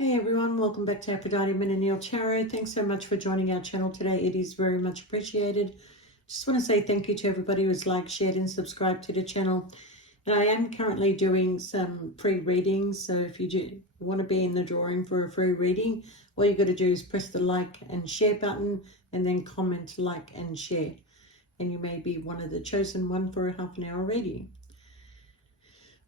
Hey everyone, welcome back to Aphrodite Renewal Tarot. Thanks so much for joining our channel today. It is very much appreciated. Just want to say thank you to everybody who's liked, shared and subscribed to the channel. And I am currently doing some free readings, so if you do want to be in the drawing for a free reading, all you got to do is press the like and share button and then comment, like and share. And you may be one of the chosen one for a half an hour reading.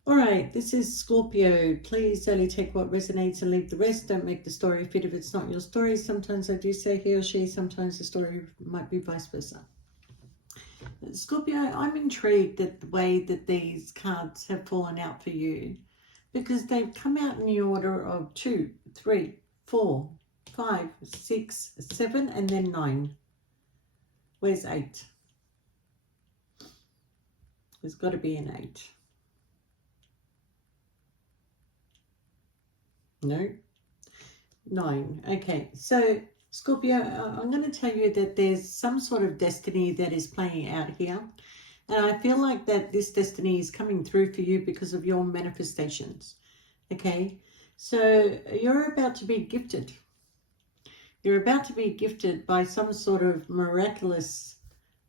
All right, this is Scorpio. Please only take what resonates and leave the rest. Don't make the story fit if it's not your story. Sometimes I do say he or she, sometimes the story might be vice versa. Scorpio, I'm intrigued at the way that these cards have fallen out for you because they've come out in the order of 2, 3, 4, 5, 6, 7, and then 9. Where's 8? There's got to be an 8. No, 9. Okay, so Scorpio, I'm going to tell you that there's some sort of destiny that is playing out here. And I feel like that this destiny is coming through for you because of your manifestations. Okay, so you're about to be gifted. You're about to be gifted by some sort of miraculous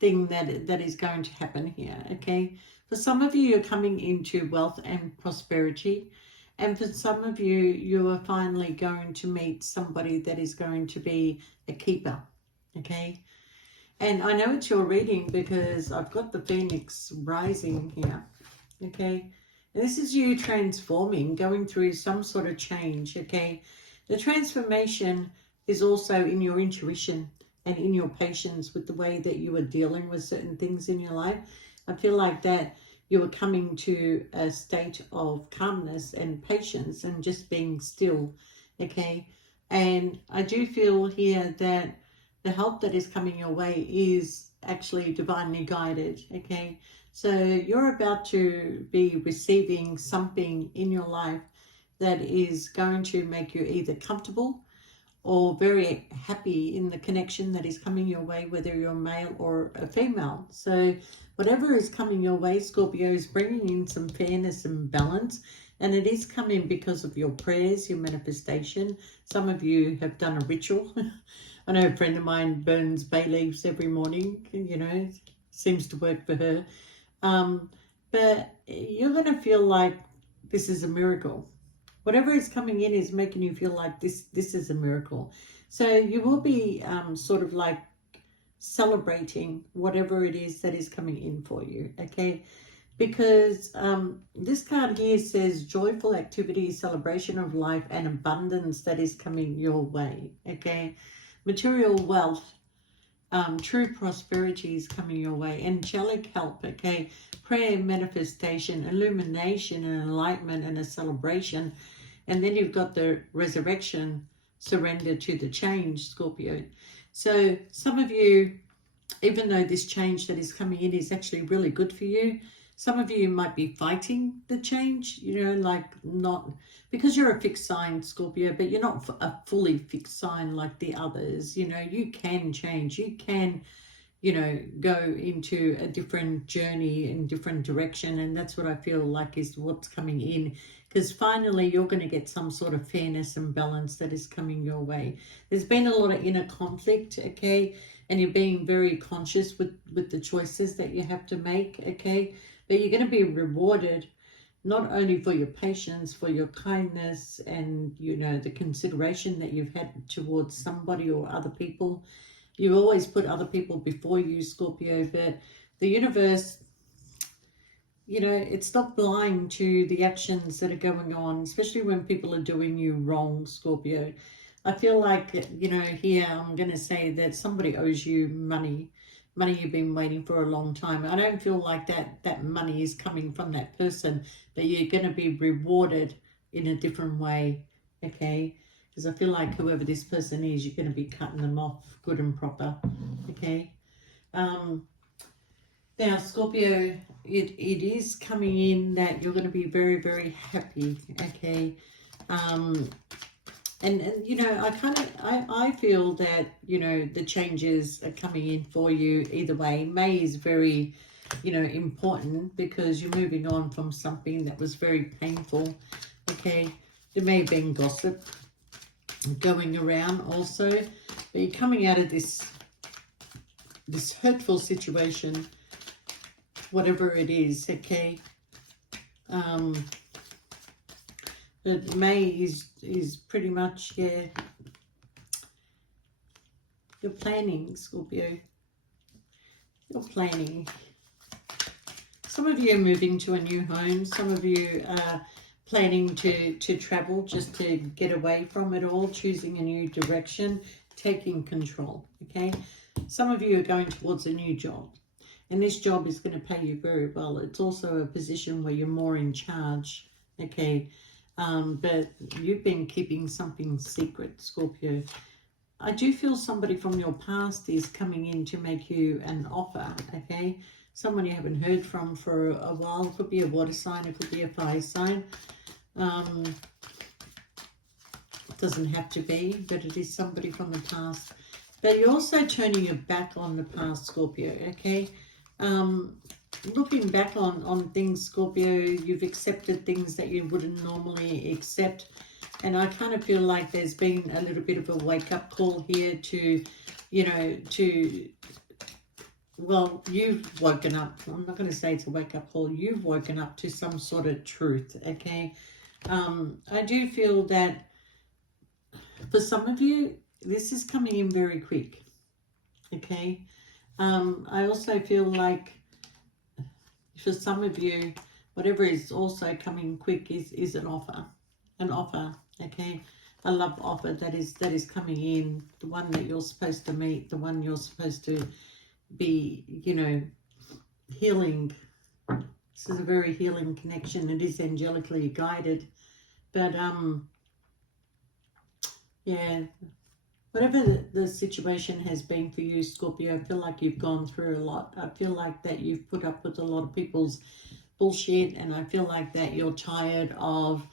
thing that is going to happen here. Okay, for some of you, you're coming into wealth and prosperity. And for some of you, you are finally going to meet somebody that is going to be a keeper, okay? And I know it's your reading because I've got the Phoenix rising here, okay? And this is you transforming, going through some sort of change, okay? The transformation is also in your intuition and in your patience with the way that you are dealing with certain things in your life. I feel like that you are coming to a state of calmness and patience and just being still, okay? And I do feel here that the help that is coming your way is actually divinely guided, okay? So you're about to be receiving something in your life that is going to make you either comfortable or very happy in the connection that is coming your way, whether you're male or a female. So whatever is coming your way, Scorpio, is bringing in some fairness and balance. And it is coming because of your prayers, your manifestation. Some of you have done a ritual. I know a friend of mine burns bay leaves every morning, you know, seems to work for her. But you're going to feel like this is a miracle. Whatever is coming in is making you feel like this is a miracle. So you will be sort of like celebrating whatever it is that is coming in for you, okay? Because this card here says joyful activity, celebration of life and abundance that is coming your way, okay? Material wealth, true prosperity is coming your way. Angelic help, okay? Prayer, manifestation, illumination and enlightenment and a celebration. And then you've got the resurrection, surrender to the change, Scorpio. So some of you, even though this change that is coming in is actually really good for you, some of you might be fighting the change, you know, like not, because you're a fixed sign, Scorpio, but you're not a fully fixed sign like the others. You know, you can change, you can, you know, go into a different journey in different direction. And that's what I feel like is what's coming in, because finally you're going to get some sort of fairness and balance that is coming your way. There's been a lot of inner conflict, okay, and you're being very conscious with the choices that you have to make, okay, but you're going to be rewarded not only for your patience, for your kindness and, you know, the consideration that you've had towards somebody or other people. You always put other people before you, Scorpio, but the universe, you know, it's not blind to the actions that are going on, especially when people are doing you wrong, Scorpio. I feel like, you know, here I'm going to say that somebody owes you money you've been waiting for a long time. I don't feel like that money is coming from that person, but you're going to be rewarded in a different way, okay? Because I feel like whoever this person is, you're going to be cutting them off good and proper, okay? Now, Scorpio, it is coming in that you're going to be very, very happy, okay? And you know, I feel that, you know, the changes are coming in for you either way. May is very, you know, important because you're moving on from something that was very painful, okay? There may have been gossip, going around also. But you're coming out of this hurtful situation, whatever it is, okay? But May is pretty much, yeah, you're planning, Scorpio. You're planning. Some of you are moving to a new home. Some of you are planning to travel just to get away from it all, choosing a new direction, taking control, okay? Some of you are going towards a new job, and this job is going to pay you very well. It's also a position where you're more in charge, okay? But you've been keeping something secret, Scorpio. I do feel somebody from your past is coming in to make you an offer, okay? Someone you haven't heard from for a while. It could be a water sign, it could be a fire sign. It doesn't have to be, but it is somebody from the past. But you're also turning your back on the past, Scorpio, okay? Looking back on things, Scorpio, you've accepted things that you wouldn't normally accept. And I kind of feel like there's been a little bit of a wake-up call here to, you know, well, you've woken up. I'm not going to say it's a wake-up call. You've woken up to some sort of truth, okay? I do feel that for some of you, this is coming in very quick, okay? I also feel like for some of you, whatever is also coming quick is an offer, okay? A love offer that is coming in, the one that you're supposed to meet, the one you're supposed to be, you know, healing. This is a very healing connection. It is angelically guided, but yeah, whatever the situation has been for you, Scorpio, I feel like you've gone through a lot. I feel like that you've put up with a lot of people's bullshit, and I feel like that you're tired of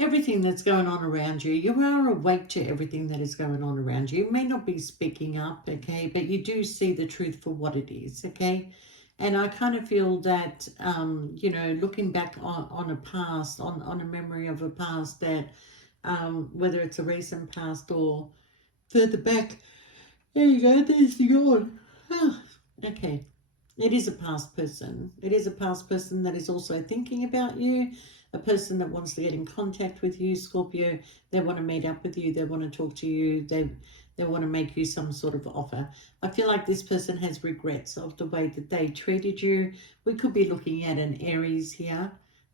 everything that's going on around you. You are awake to everything that is going on around you. You may not be speaking up, okay, but you do see the truth for what it is, okay? And I kind of feel that, you know, looking back on a past, on a memory of a past that, whether it's a recent past or further back, there you go, there's the yawn. Oh, okay. It is a past person. It is a past person that is also thinking about you, a person that wants to get in contact with you, Scorpio. They want to meet up with you. They want to talk to you. They want to make you some sort of offer. I feel like this person has regrets of the way that they treated you. We could be looking at an Aries here,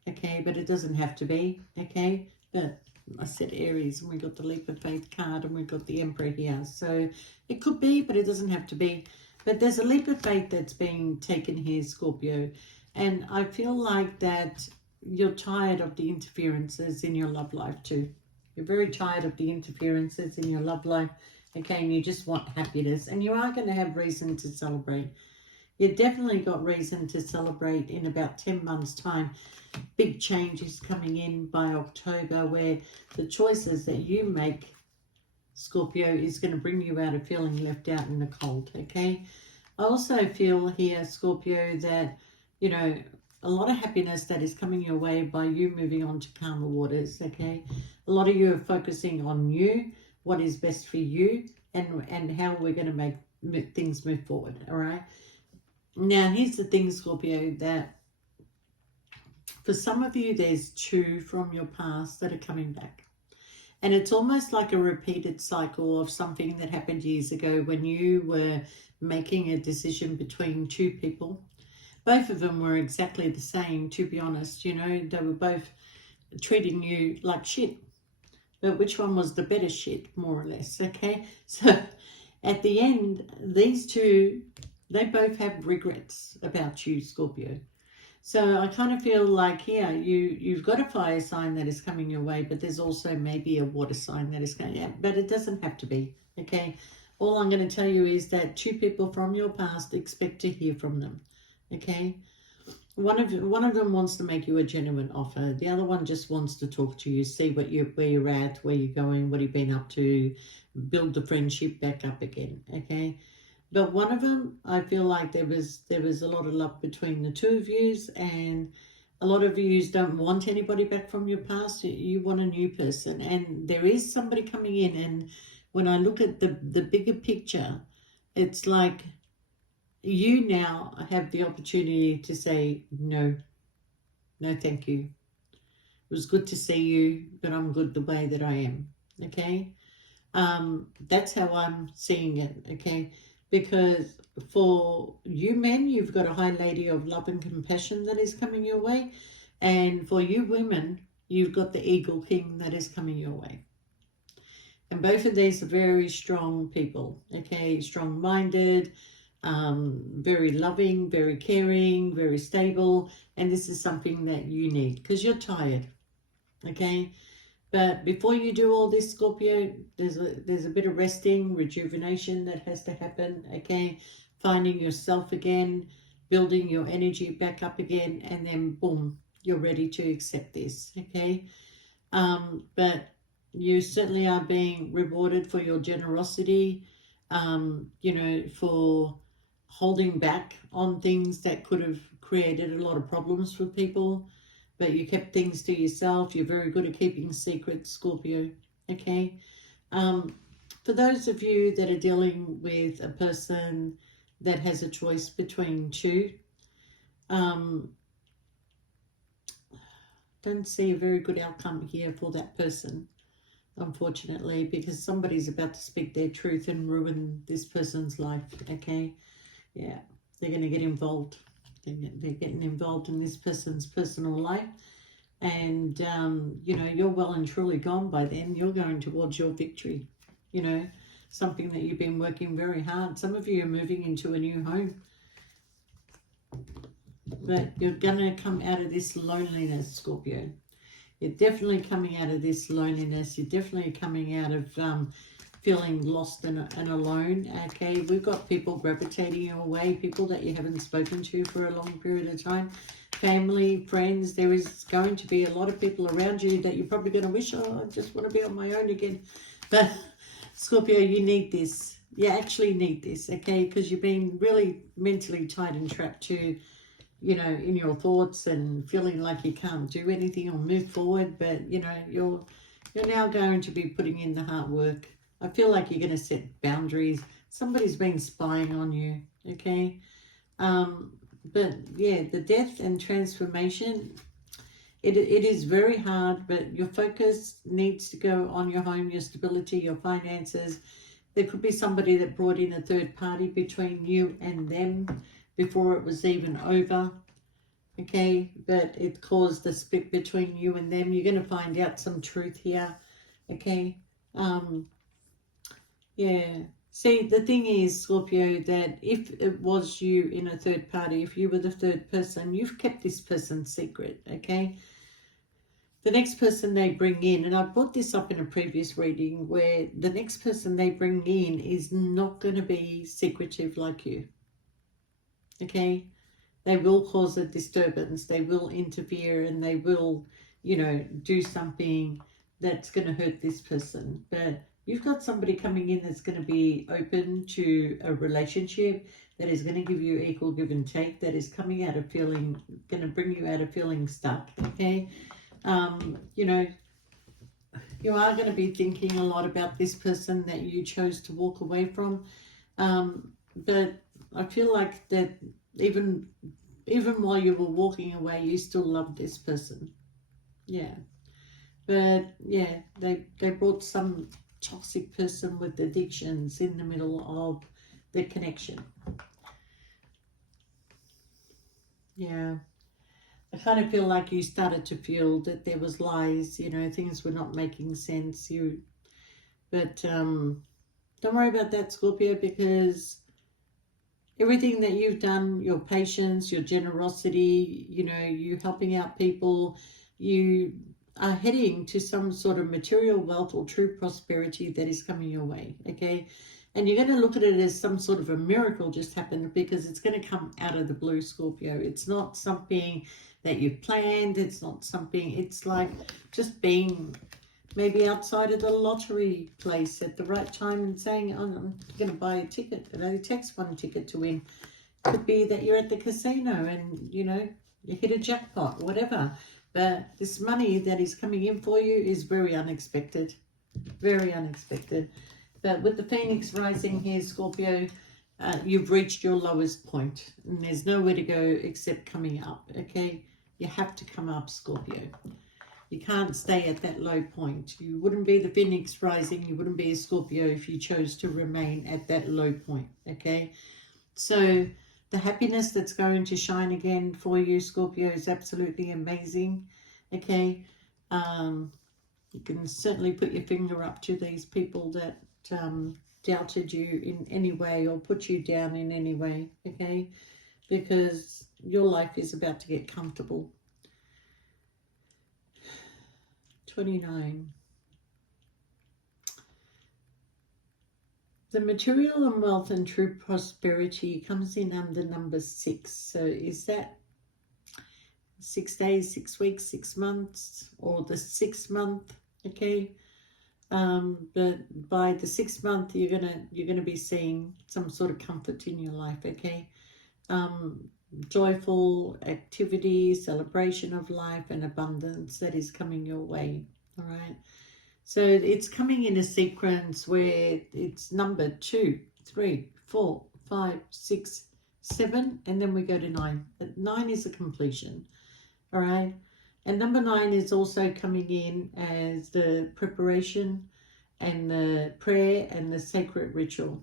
okay, but it doesn't have to be, okay? But I said Aries, and we got the Leap of Faith card, and we've got the Emperor here. So it could be, but it doesn't have to be. But there's a leap of faith that's being taken here, Scorpio. And I feel like that you're tired of the interferences in your love life too. You're very tired of the interferences in your love life, okay? And you just want happiness. And you are going to have reason to celebrate. You've definitely got reason to celebrate in about 10 months' time. Big changes coming in by October, where the choices that you make, Scorpio, is going to bring you out of feeling left out in the cold, okay? I also feel here, Scorpio, that, you know, a lot of happiness that is coming your way by you moving on to calmer waters, okay? A lot of you are focusing on you, what is best for you, and how we're going to make things move forward, all right? Now, here's the thing, Scorpio, that for some of you, there's two from your past that are coming back. And it's almost like a repeated cycle of something that happened years ago when you were making a decision between two people. Both of them were exactly the same, to be honest. You know, they were both treating you like shit. But which one was the better shit, more or less, okay? So at the end, these two, they both have regrets about you, Scorpio. So I kind of feel like here, you've got a fire sign that is coming your way, but there's also maybe a water sign that is coming out, but it doesn't have to be, okay? All I'm going to tell you is that two people from your past, expect to hear from them, okay? One of them wants to make you a genuine offer. The other one just wants to talk to you, see where you're at, where you're going, what you've been up to, build the friendship back up again, okay? But one of them, I feel like there was a lot of love between the two of yous, and A lot of you don't want anybody back from your past. You want a new person. And there is somebody coming in. And when I look at the bigger picture, it's like you now have the opportunity to say, no, no, thank you. It was good to see you, but I'm good the way that I am. Okay? That's how I'm seeing it. Okay? Because for you men, you've got a high lady of love and compassion that is coming your way. And for you women, you've got the eagle king that is coming your way. And both of these are very strong people. Okay? Strong-minded, very loving, very caring, very stable. And this is something that you need because you're tired. Okay? But before you do all this, Scorpio, there's a bit of resting, rejuvenation that has to happen, okay? Finding yourself again, building your energy back up again, and then boom, you're ready to accept this, okay? But you certainly are being rewarded for your generosity, you know, for holding back on things that could have created a lot of problems for people. But you kept things to yourself. You're very good at keeping secrets, Scorpio, okay? For those of you that are dealing with a person that has a choice between two, don't see a very good outcome here for that person, unfortunately, because somebody's about to speak their truth and ruin this person's life, okay? Yeah, they're going to get involved. They're getting involved in this person's personal life. And, you know, you're well and truly gone by then. You're going towards your victory, you know, something that you've been working very hard. Some of you are moving into a new home. But you're going to come out of this loneliness, Scorpio. You're definitely coming out of this loneliness. You're definitely coming out of feeling lost and alone, okay? We've got people gravitating your way, people that you haven't spoken to for a long period of time, family, friends. There is going to be a lot of people around you that you're probably going to wish, oh, I just want to be on my own again. But Scorpio, you need this. You actually need this, okay? Because you've been really mentally tied and trapped to, you know, in your thoughts and feeling like you can't do anything or move forward. But, you know, you're now going to be putting in the hard work. I feel like you're going to set boundaries. Somebody's been spying on you, okay? But, yeah, the death and transformation, it is very hard, but your focus needs to go on your home, your stability, your finances. There could be somebody that brought in a third party between you and them before it was even over, okay? But it caused a split between you and them. You're going to find out some truth here, okay? Yeah. See, the thing is, Scorpio, that if it was you in a third party, if you were the third person, you've kept this person secret, okay? The next person they bring in, and I brought this up in a previous reading, where the next person they bring in is not going to be secretive like you, okay? They will cause a disturbance, they will interfere, and they will, you know, do something that's going to hurt this person. But you've got somebody coming in that's going to be open to a relationship, that is going to give you equal give and take, that is coming out of feeling, going to bring you out of feeling stuck, okay? You know, you are going to be thinking a lot about this person that you chose to walk away from. But I feel like that even while you were walking away, you still loved this person. Yeah. But yeah, they brought some toxic person with addictions in the middle of the connection. Yeah. I kind of feel like you started to feel that there was lies, you know, things were not making sense. But don't worry about that, Scorpio, because everything that you've done, your patience, your generosity, you know, you helping out people, you are heading to some sort of material wealth or true prosperity that is coming your way, okay? And you're going to look at it as some sort of a miracle just happened, because it's going to come out of the blue, Scorpio. It's not something that you've planned. It's not something, it's like just being maybe outside of the lottery place at the right time and saying, oh, I'm going to buy a ticket. It only takes one ticket to win. Could be that you're at the casino and, you know, You hit a jackpot, whatever. But this money that is coming in for you is very unexpected. Very unexpected. But with the Phoenix rising here, Scorpio, you've reached your lowest point. And there's nowhere to go except coming up, okay? You have to come up, Scorpio. You can't stay at that low point. You wouldn't be the Phoenix rising. You wouldn't be a Scorpio if you chose to remain at that low point, okay? So the happiness that's going to shine again for you, Scorpio, is absolutely amazing, okay? You can certainly put your finger up to these people that doubted you in any way or put you down in any way, okay? Because your life is about to get comfortable. 29. The material and wealth and true prosperity comes in under number 6. So is that 6 days, 6 weeks, 6 months, or the 6th month? Okay. But by the 6th month, you're gonna be seeing some sort of comfort in your life. Okay. Joyful activity, celebration of life, and abundance that is coming your way. All right. So it's coming in a sequence where it's number 2, 3, 4, 5, 6, 7, and then we go to 9. 9 is a completion. All right. And number 9 is also coming in as the preparation and the prayer and the sacred ritual.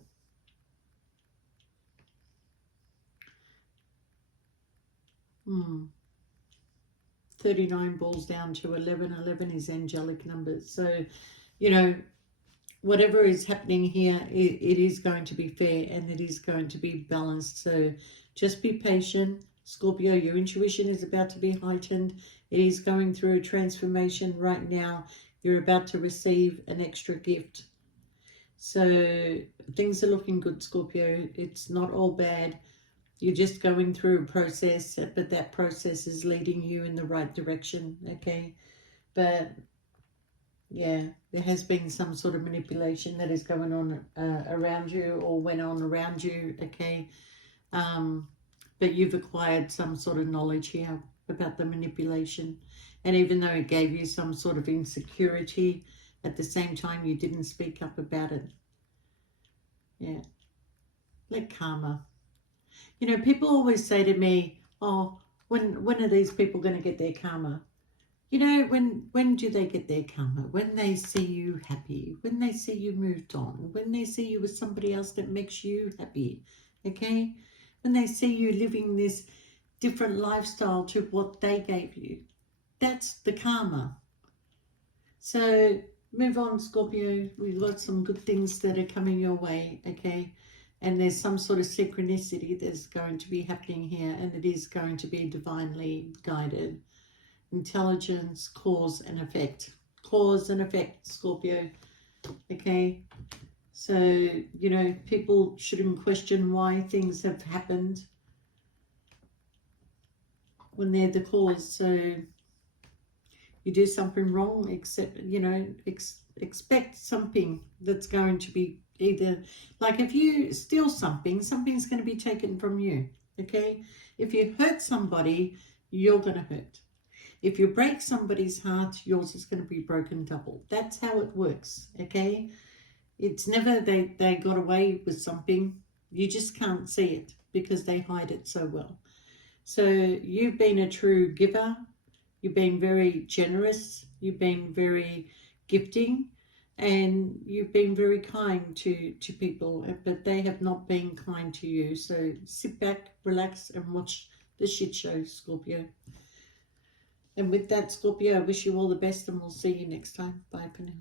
39 falls down to 11. 11 is angelic numbers. So, you know, whatever is happening here, it is going to be fair and it is going to be balanced. So just be patient. Scorpio, your intuition is about to be heightened. It is going through a transformation right now. You're about to receive an extra gift. So things are looking good, Scorpio. It's not all bad. You're just going through a process, but that process is leading you in the right direction, okay? But, yeah, there has been some sort of manipulation that is going on around you or went on around you, okay? But you've acquired some sort of knowledge here about the manipulation. And even though it gave you some sort of insecurity, at the same time, you didn't speak up about it. Yeah. Like karma. You know, people always say to me, oh, when are these people going to get their karma? You know, when do they get their karma? When they see you happy, when they see you moved on, when they see you with somebody else that makes you happy, okay? When they see you living this different lifestyle to what they gave you. That's the karma. So move on, Scorpio. We've got some good things that are coming your way, okay? And there's some sort of synchronicity that's going to be happening here, and it is going to be divinely guided. Intelligence, cause and effect. Cause and effect, Scorpio. Okay? So, you know, people shouldn't question why things have happened when they're the cause. So you do something wrong, except, you know, expect something that's going to be either, like if you steal something, something's going to be taken from you, okay? If you hurt somebody, you're going to hurt. If you break somebody's heart, yours is going to be broken double. That's how it works, okay? It's never they got away with something. You just can't see it because they hide it so well. So you've been a true giver. You've been very generous. You've been very gifting. And you've been very kind to people, but they have not been kind to you. So sit back, relax, and watch the shit show, Scorpio. And with that, Scorpio, I wish you all the best, and we'll see you next time. Bye for now.